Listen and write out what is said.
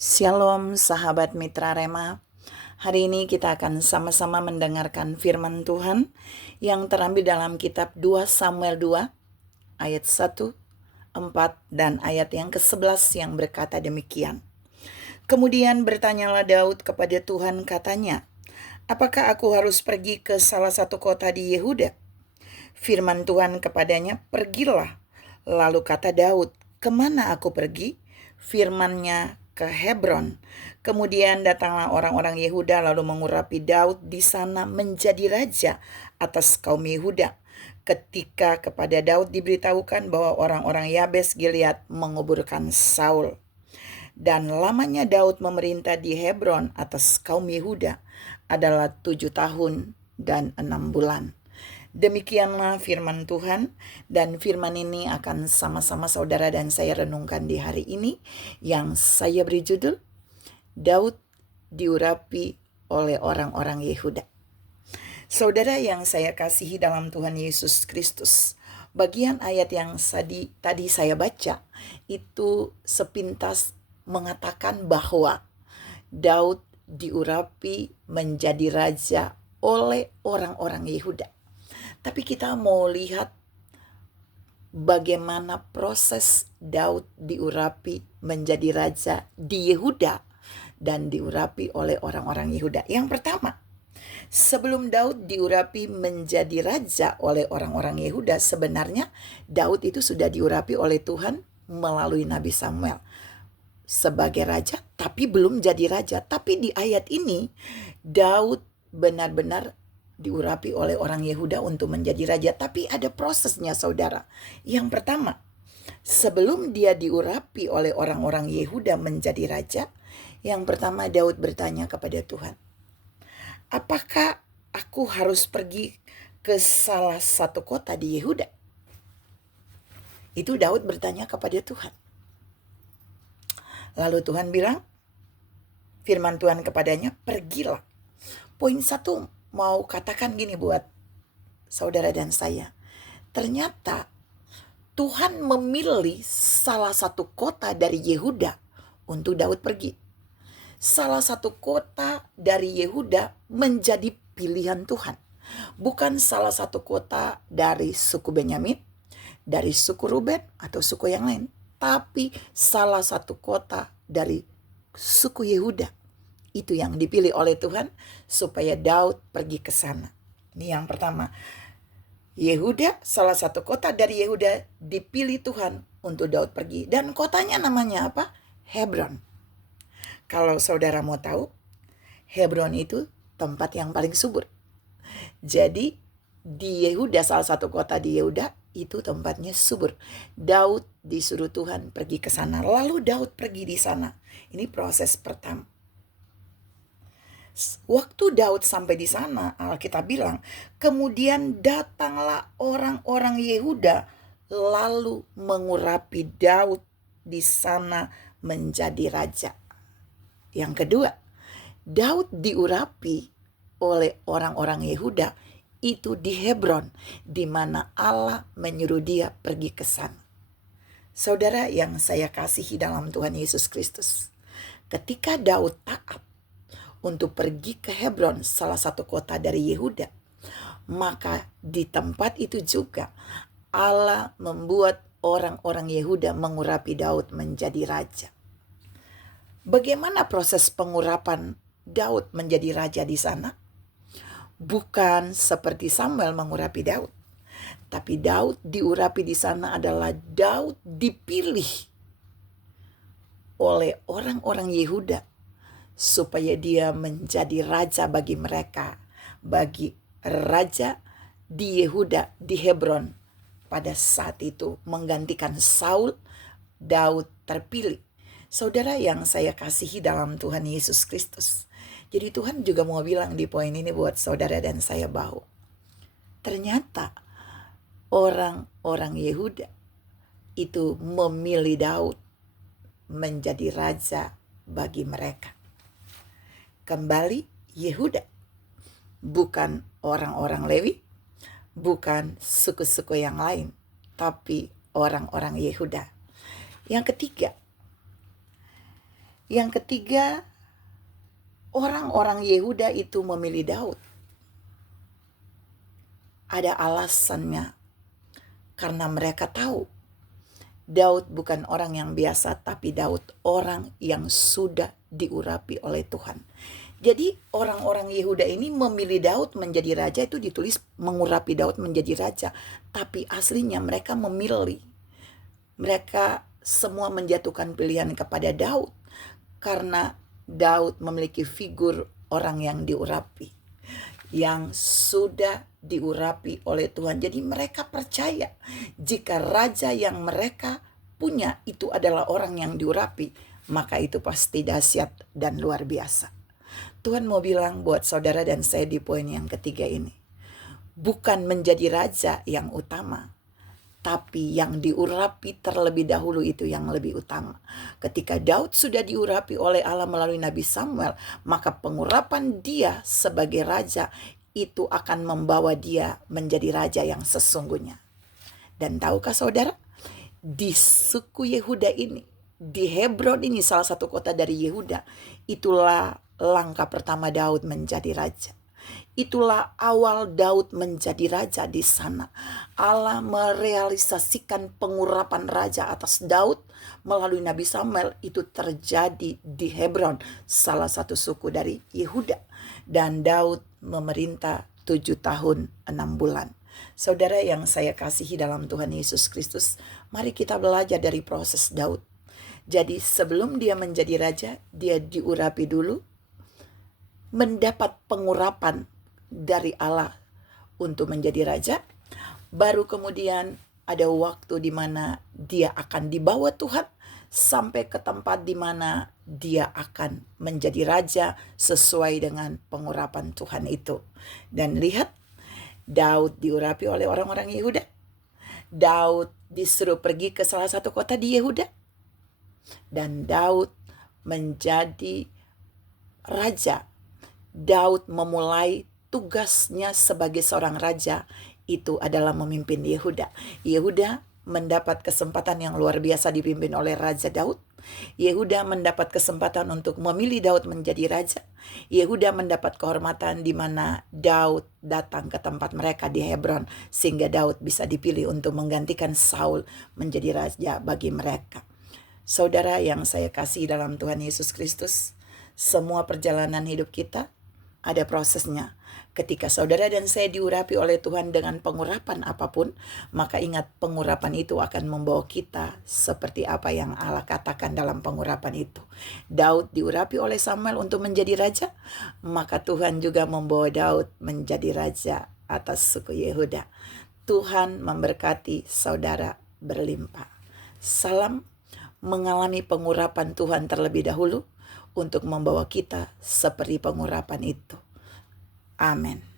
Shalom sahabat Mitra Rema. Hari ini kita akan sama-sama mendengarkan firman Tuhan yang terambil dalam kitab 2 Samuel 2 ayat 1, 4 dan ayat yang ke-11 yang berkata demikian. Kemudian bertanyalah Daud kepada Tuhan, katanya, "Apakah aku harus pergi ke salah satu kota di Yehuda?" Firman Tuhan kepadanya, "Pergilah." Lalu kata Daud, "Kemana aku pergi?" Firman-Nya, "Ke Hebron." Kemudian datanglah orang-orang Yehuda lalu mengurapi Daud di sana menjadi raja atas kaum Yehuda. Ketika kepada Daud diberitahukan bahwa orang-orang Yabes Gilead menguburkan Saul. Dan lamanya Daud memerintah di Hebron atas kaum Yehuda adalah 7 tahun dan 6 bulan. Demikianlah firman Tuhan, dan firman ini akan sama-sama saudara dan saya renungkan di hari ini, yang saya beri judul, Daud diurapi oleh orang-orang Yehuda. Saudara yang saya kasihi dalam Tuhan Yesus Kristus, bagian ayat yang tadi saya baca, itu sepintas mengatakan bahwa Daud diurapi menjadi raja oleh orang-orang Yehuda. Tapi kita mau lihat bagaimana proses Daud diurapi menjadi raja di Yehuda dan diurapi oleh orang-orang Yehuda. Yang pertama, sebelum Daud diurapi menjadi raja oleh orang-orang Yehuda, sebenarnya Daud itu sudah diurapi oleh Tuhan melalui Nabi Samuel sebagai raja, tapi belum jadi raja. Tapi di ayat ini, Daud benar-benar diurapi oleh orang Yehuda untuk menjadi raja. Tapi ada prosesnya, saudara. Yang pertama, sebelum dia diurapi oleh orang-orang Yehuda menjadi raja, yang pertama Daud bertanya kepada Tuhan, "Apakah aku harus pergi ke salah satu kota di Yehuda?" Itu Daud bertanya kepada Tuhan. Lalu Tuhan bilang, firman Tuhan kepadanya, "Pergilah." Poin satu mau katakan gini buat saudara dan saya. Ternyata Tuhan memilih salah satu kota dari Yehuda untuk Daud pergi. Salah satu kota dari Yehuda menjadi pilihan Tuhan. Bukan salah satu kota dari suku Benyamin, dari suku Ruben atau suku yang lain. Tapi salah satu kota dari suku Yehuda. Itu yang dipilih oleh Tuhan supaya Daud pergi ke sana. Ini yang pertama. Yehuda, salah satu kota dari Yehuda dipilih Tuhan untuk Daud pergi. Dan kotanya namanya apa? Hebron. Kalau saudara mau tahu, Hebron itu tempat yang paling subur. Jadi di Yehuda, salah satu kota di Yehuda, itu tempatnya subur. Daud disuruh Tuhan pergi ke sana. Lalu Daud pergi di sana. Ini proses pertama. Waktu Daud sampai di sana, Alkitab bilang, kemudian datanglah orang-orang Yehuda lalu mengurapi Daud di sana menjadi raja. Yang kedua, Daud diurapi oleh orang-orang Yehuda itu di Hebron, di mana Allah menyuruh dia pergi ke sana. Saudara yang saya kasihi dalam Tuhan Yesus Kristus, ketika Daud taat untuk pergi ke Hebron, salah satu kota dari Yehuda, maka di tempat itu juga Allah membuat orang-orang Yehuda mengurapi Daud menjadi raja. Bagaimana proses pengurapan Daud menjadi raja di sana? Bukan seperti Samuel mengurapi Daud, tapi Daud diurapi di sana adalah Daud dipilih oleh orang-orang Yehuda supaya dia menjadi raja bagi mereka, bagi raja di Yehuda, di Hebron. Pada saat itu menggantikan Saul, Daud terpilih. Saudara yang saya kasihi dalam Tuhan Yesus Kristus. Jadi Tuhan juga mau bilang di poin ini buat saudara dan saya bahwa ternyata orang-orang Yehuda itu memilih Daud menjadi raja bagi mereka. Kembali Yehuda, bukan orang-orang Lewi, bukan suku-suku yang lain, tapi orang-orang Yehuda. Yang ketiga, Yang ketiga, orang-orang Yehuda itu memilih Daud. Ada alasannya, karena mereka tahu Daud bukan orang yang biasa, tapi Daud orang yang sudah diurapi oleh Tuhan. Jadi orang-orang Yehuda ini memilih Daud menjadi raja, itu ditulis mengurapi Daud menjadi raja. Tapi aslinya mereka memilih. Mereka semua menjatuhkan pilihan kepada Daud. Karena Daud memiliki figur orang yang diurapi, yang sudah diurapi oleh Tuhan. Jadi mereka percaya jika raja yang mereka punya itu adalah orang yang diurapi, maka itu pasti dahsyat dan luar biasa. Tuhan mau bilang buat saudara dan saya di poin yang ketiga ini, bukan menjadi raja yang utama, tapi yang diurapi terlebih dahulu itu yang lebih utama. Ketika Daud sudah diurapi oleh Allah melalui Nabi Samuel, maka pengurapan dia sebagai raja itu akan membawa dia menjadi raja yang sesungguhnya. Dan tahukah saudara, di suku Yehuda ini, di Hebron ini, salah satu kota dari Yehuda, itulah langkah pertama Daud menjadi raja. Itulah awal Daud menjadi raja di sana. Allah merealisasikan pengurapan raja atas Daud melalui Nabi Samuel, itu terjadi di Hebron, salah satu suku dari Yehuda. Dan Daud memerintah 7 tahun 6 bulan. Saudara yang saya kasihi dalam Tuhan Yesus Kristus, mari kita belajar dari proses Daud. Jadi sebelum dia menjadi raja, dia diurapi dulu, mendapat pengurapan dari Allah untuk menjadi raja. Baru kemudian ada waktu di mana dia akan dibawa Tuhan sampai ke tempat di mana dia akan menjadi raja sesuai dengan pengurapan Tuhan itu. Dan lihat, Daud diurapi oleh orang-orang Yehuda. Daud disuruh pergi ke salah satu kota di Yehuda. Dan Daud menjadi raja. Daud memulai tugasnya sebagai seorang raja itu adalah memimpin Yehuda. Yehuda mendapat kesempatan yang luar biasa dipimpin oleh Raja Daud. Yehuda mendapat kesempatan untuk memilih Daud menjadi raja. Yehuda mendapat kehormatan di mana Daud datang ke tempat mereka di Hebron, sehingga Daud bisa dipilih untuk menggantikan Saul menjadi raja bagi mereka. Saudara yang saya kasih dalam Tuhan Yesus Kristus, semua perjalanan hidup kita ada prosesnya. Ketika saudara dan saya diurapi oleh Tuhan dengan pengurapan apapun, maka ingat, pengurapan itu akan membawa kita seperti apa yang Allah katakan dalam pengurapan itu. Daud diurapi oleh Samuel untuk menjadi raja, maka Tuhan juga membawa Daud menjadi raja atas suku Yehuda. Tuhan memberkati saudara berlimpah. Salam mengalami pengurapan Tuhan terlebih dahulu untuk membawa kita seperti pengurapan itu. Amin.